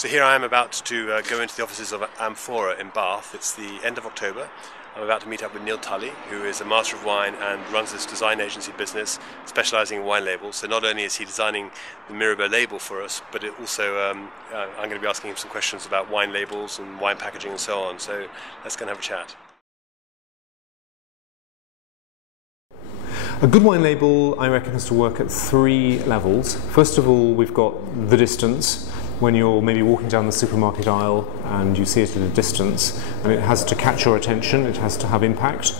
So here I am about to go into the offices of Amphora in Bath. It's the end of October. I'm about to meet up with Neil Tully, who is a master of wine and runs this design agency business specialising in wine labels. So not only is he designing the Mirabeau label for us, but it also I'm going to be asking him some questions about wine labels and wine packaging and so on. So let's go and have a chat. A good wine label, I reckon, has to work at 3 levels. First of all, we've got the distance. When you're maybe walking down the supermarket aisle and you see it at a distance, and it has to catch your attention, it has to have impact.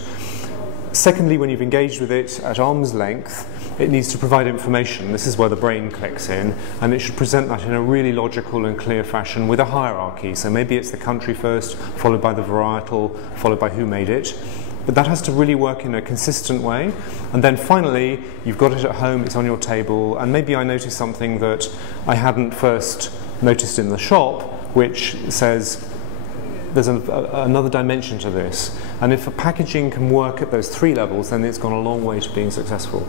Secondly, when you've engaged with it at arm's length, it needs to provide information. This is where the brain clicks in, and it should present that in a really logical and clear fashion with a hierarchy. So maybe it's the country first, followed by the varietal, followed by who made it. But that has to really work in a consistent way. And then finally, you've got it at home, it's on your table, and maybe I noticed something that I hadn't first noticed in the shop, which says there's another dimension to this. And if a packaging can work at those 3 levels, then it's gone a long way to being successful.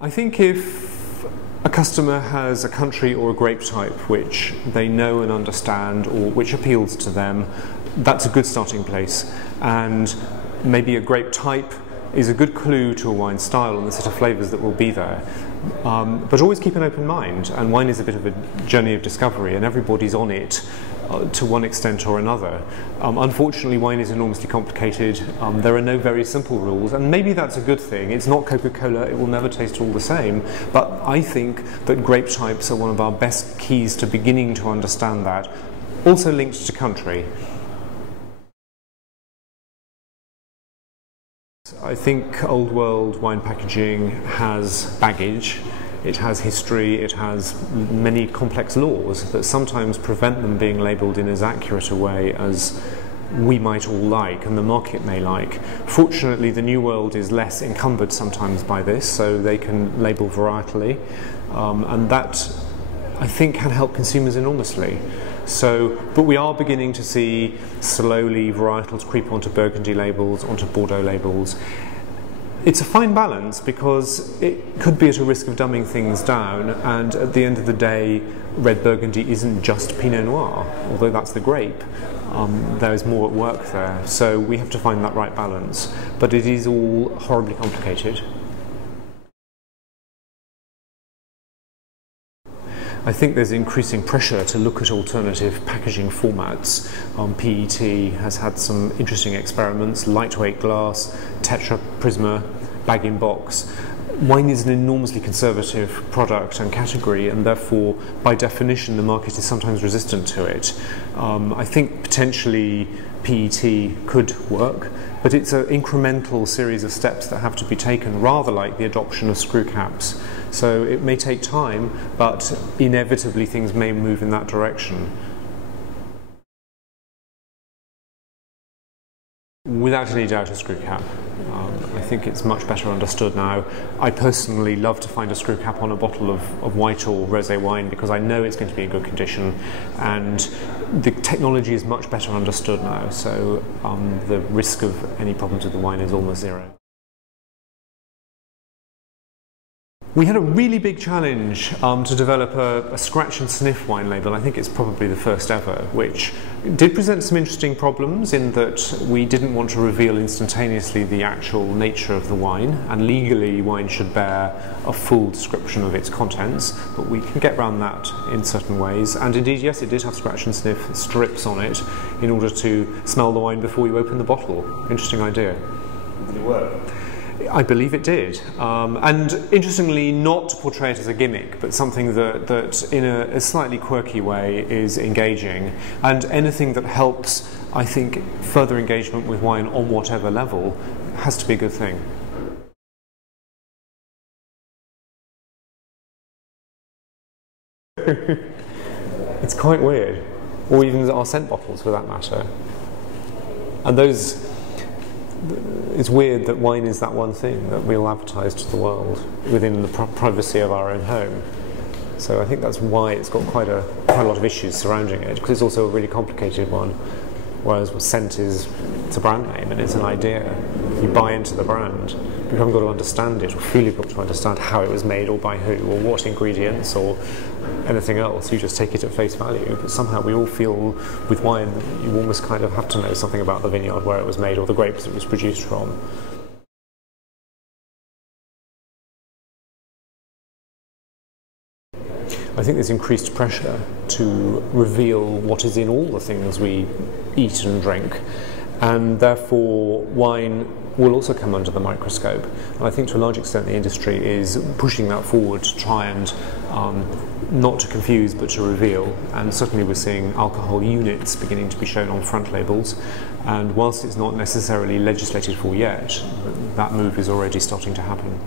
I think if a customer has a country or a grape type which they know and understand, or which appeals to them, that's a good starting place. And maybe a grape type is a good clue to a wine style and the set of flavours that will be there. But always keep an open mind, and wine is a bit of a journey of discovery, and everybody's on it to one extent or another. Unfortunately, wine is enormously complicated. There are no very simple rules, and maybe that's a good thing. It's not Coca-Cola, it will never taste all the same, but I think that grape types are one of our best keys to beginning to understand that, also linked to country. I think old world wine packaging has baggage, it has history, it has many complex laws that sometimes prevent them being labelled in as accurate a way as we might all like and the market may like. Fortunately, the new world is less encumbered sometimes by this, so they can label varietally, and that, I think, can help consumers enormously. But we are beginning to see slowly varietals creep onto Burgundy labels, onto Bordeaux labels. It's a fine balance because it could be at a risk of dumbing things down, and at the end of the day, red Burgundy isn't just Pinot Noir, although that's the grape. There is more at work there, so we have to find that right balance. But it is all horribly complicated. I think there's increasing pressure to look at alternative packaging formats. PET has had some interesting experiments, lightweight glass, Tetra Prisma, bag-in-box. Wine is an enormously conservative product and category, and therefore, by definition, the market is sometimes resistant to it. I think potentially PET could work, but it's an incremental series of steps that have to be taken, rather like the adoption of screw caps. So it may take time, but inevitably things may move in that direction. Without any doubt, a screw cap. I think it's much better understood now. I personally love to find a screw cap on a bottle of white or rosé wine because I know it's going to be in good condition, and the technology is much better understood now, so the risk of any problems with the wine is almost zero. We had a really big challenge to develop a scratch and sniff wine label. I think it's probably the first ever, which did present some interesting problems in that we didn't want to reveal instantaneously the actual nature of the wine, and legally wine should bear a full description of its contents, but we can get around that in certain ways. And indeed, yes, it did have scratch and sniff strips on it in order to smell the wine before you open the bottle. Interesting idea. Did it work? I believe it did, and interestingly, not to portray it as a gimmick, but something that in a slightly quirky way is engaging, and anything that helps, I think, further engagement with wine on whatever level has to be a good thing. It's quite weird, or even our scent bottles for that matter, and those. It's weird that wine is that one thing that we'll advertise to the world within the privacy of our own home. So I think that's why it's got quite a lot of issues surrounding it, because it's also a really complicated one. Whereas scent it's a brand name and it's an idea. You buy into the brand. haven't got to understand it, or feel you've got to understand how it was made, or by who, or what ingredients, or anything else. You just take it at face value. But somehow we all feel with wine that you almost kind of have to know something about the vineyard, where it was made, or the grapes it was produced from. I think there's increased pressure to reveal what is in all the things we eat and drink, and therefore wine will also come under the microscope. And I think to a large extent the industry is pushing that forward to try and not to confuse but to reveal, and certainly we're seeing alcohol units beginning to be shown on front labels, and whilst it's not necessarily legislated for yet, that move is already starting to happen.